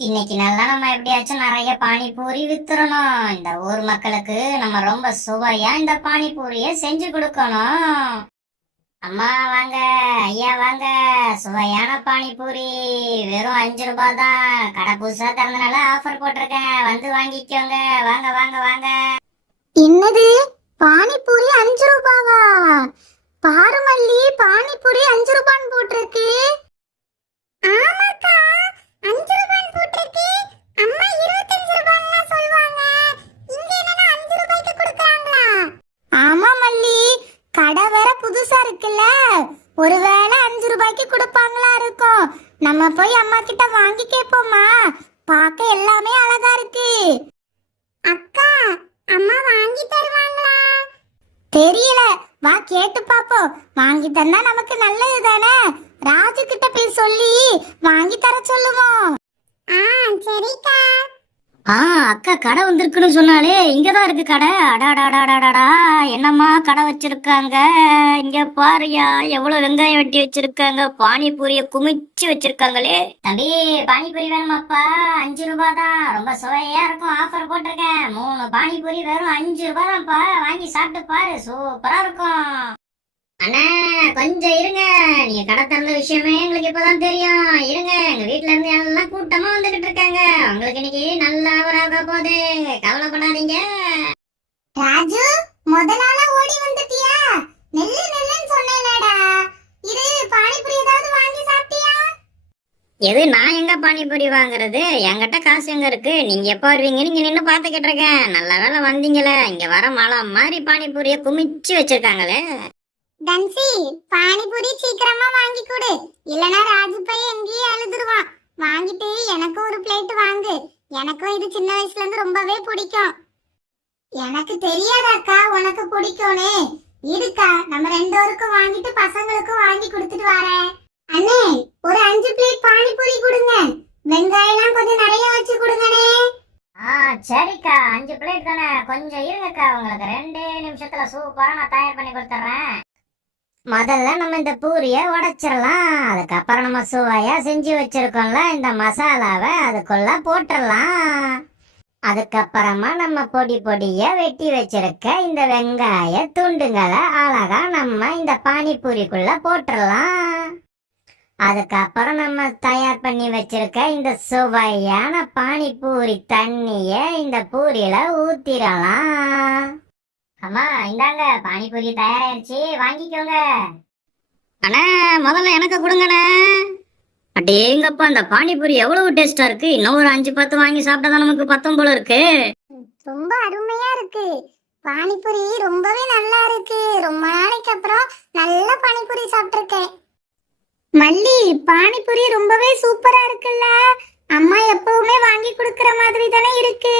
இன்னைக்கு நல்லா நம்ம எப்படியாச்சும் நிறைய பானிபூரி வித்துறணும். இந்த ஊர் மக்களுக்கு நம்ம ரொம்ப சுவையா இந்த பானிபூரிய செஞ்சு கொடுக்கணும். அம்மா வாங்க, ஐயா வாங்க. சுவையான பானிபூரி வெறும் 5 ரூபாய் தான். கடை புதுசா திறந்தனால ஆஃபர் போட்டிருக்கேன், வந்து வாங்கிக்கோங்க. வாங்க வாங்க வாங்க. என்னது பானிபூரி 5 ரூபாவா? பாரு மல்லி, பானிபூரி 5 ரூபான்னு போட்டிருக்கு. ஆமாக்கா, 5 ரூபான்னு போட்டிருக்கு. அம்மா 25 ரூபான்னு சொல்வாங்க. இங்க என்னன்னா 5 ரூபாய்க்கு கொடுக்கறாங்களா? ஆமா மல்லி, கடை வேற புதுசா இருக்குல்ல, ஒருவேளை 5 ரூபாய்க்கு கொடுப்பாங்களா இருக்கும். நம்ம போய் அம்மா கிட்ட வாங்கி கேட்போமா? பார்க்க எல்லாமே அழகா இருக்கு. அக்கா, அம்மா வாங்கி தருவாங்களா? தெரியல, வா கேட்டு பாப்போம். வாங்கி தந்தா நமக்கு நல்லது தானே. ராஜு கிட்ட போய் சொல்லி வாங்கி தர சொல்லுவோம். சரிக்கா. அக்கா கடை வந்திருக்குன்னு சொன்னாலே, இங்கதான் இருக்கு கடை. அடாடாடாடாடா, என்னம்மா கடை வச்சிருக்காங்க. இங்க பாருயா, எவ்வளவு வெங்காயம் வெட்டி வச்சிருக்காங்க. பானிபூரிய குமிச்சு வச்சிருக்காங்களே. தம்பி, பானிபூரி வேணுமாப்பா? 5 ரூபாய் தான், ரொம்ப சுவையா இருக்கும். ஆஃபர் போட்டிருக்கேன். 3 பானிபூரி வெறும் 5 ரூபாய் தான்ப்பா. வாங்கி சாப்பிட்டு பாரு, சூப்பரா இருக்கும். அண்ணா கொஞ்சம் இருங்க, நீங்க கடை திறந்த விஷயமே எங்களுக்கு இப்பதான் தெரியும். இருங்க, எங்க வீட்டுல இருந்து எல்லாம் கூட்டமா வந்துகிட்டு இருக்காங்க. உங்களுக்கு இன்னைக்கு நல்ல ஆக போகுது, கவலைப்படாதீங்க. ராஜு, முதலால ஓடி வந்துட்டியா? நெல்லு நெல்லுன்னு சொன்னேலடா. இது பானிபூரி ஏதாவது வாங்கி சாப்பிட்டியா? எது, நான் எங்க பானிபூரி வாங்குறது? என்கிட்ட காசு எங்க இருக்கு? நீங்க எப்ப வருவீங்கன்னு இங்க நின்னு பாத்துக்கிட்டு இருக்கேன். நல்ல வேலை வந்தீங்களே. இங்க வர மழை மாதிரி பானிபூரிய குமிச்சு வச்சிருக்காங்களே. தன்சி, பானிபூரி சீக்கிரமா வாங்கி கொடு, இல்லனா ராஜு பையன் எங்கேயும் அழுதுருவான். வாங்கிட்டு எனக்கு ஒரு பிளேட் வாங்கு. எனக்கும் இது சின்ன வயசுல இருந்து ரொம்பவே பிடிக்கும். எனக்கு தெரியாதாக்கா உனக்கு பிடிக்கும்னு. இருக்கா, நம்ம 2 பேருக்கும் வாங்கிட்டு பசங்களுக்கும் வாங்கி கொடுத்துட்டு வரேன். அண்ணே, ஒரு 5 பிளேட் பானிபூரி கொடுங்க. வெங்காயம்லாம் கொஞ்சம் நிறைய வச்சு கொடுங்கனே. சரிக்கா, 5 பிளேட் தானே, கொஞ்சம் இருங்கக்கா. உங்களுக்கு 2 நிமிஷத்துல சூப்பரா நான் தயார் பண்ணி கொடுத்துட்றேன். முதல்ல நம்ம இந்த பூரிய உடைச்சிடலாம். அதுக்கப்புறம் நம்ம சுவையா செஞ்சு வச்சிருக்கோம்ல இந்த மசாலாவை அதுக்குள்ள போட்டுடலாம். அதுக்கப்புறமா நம்ம பொடி பொடியா வெட்டி வச்சிருக்க இந்த வெங்காய துண்டுங்களை அழகா நம்ம இந்த பானிபூரிக்குள்ள போட்டுடலாம். அதுக்கப்புறம் நம்ம தயார் பண்ணி வச்சிருக்க இந்த சுவையான பானிபூரி தண்ணிய இந்த பூரியில ஊத்திடலாம். அம்மா இந்தாங்க, பானிபூரி தயாராயிருச்சு, வாங்கிக்கோங்க. அண்ணா முதல்ல எனக்கு கொடுங்கண்ணே. அடேங்கப்பா, அந்த பானிபூரி எவ்வளவு டேஸ்டா இருக்கு. இன்னும் ஒரு 5-10 வாங்கி சாப்பிட்டா நமக்கு பத்தும் போல இருக்கு. ரொம்ப அருமையா இருக்கு. பானிபூரி ரொம்பவே நல்லா இருக்கு. ரொம்ப நாளைக்கு அப்புறம் நல்ல பானிபூரி சாப்பிட்டிருக்கேன். மல்லி, பானிபூரி ரொம்பவே சூப்பரா இருக்குல்ல. அம்மா எப்பவுமே வாங்கி கொடுக்கற மாதிரி தானே இருக்கு.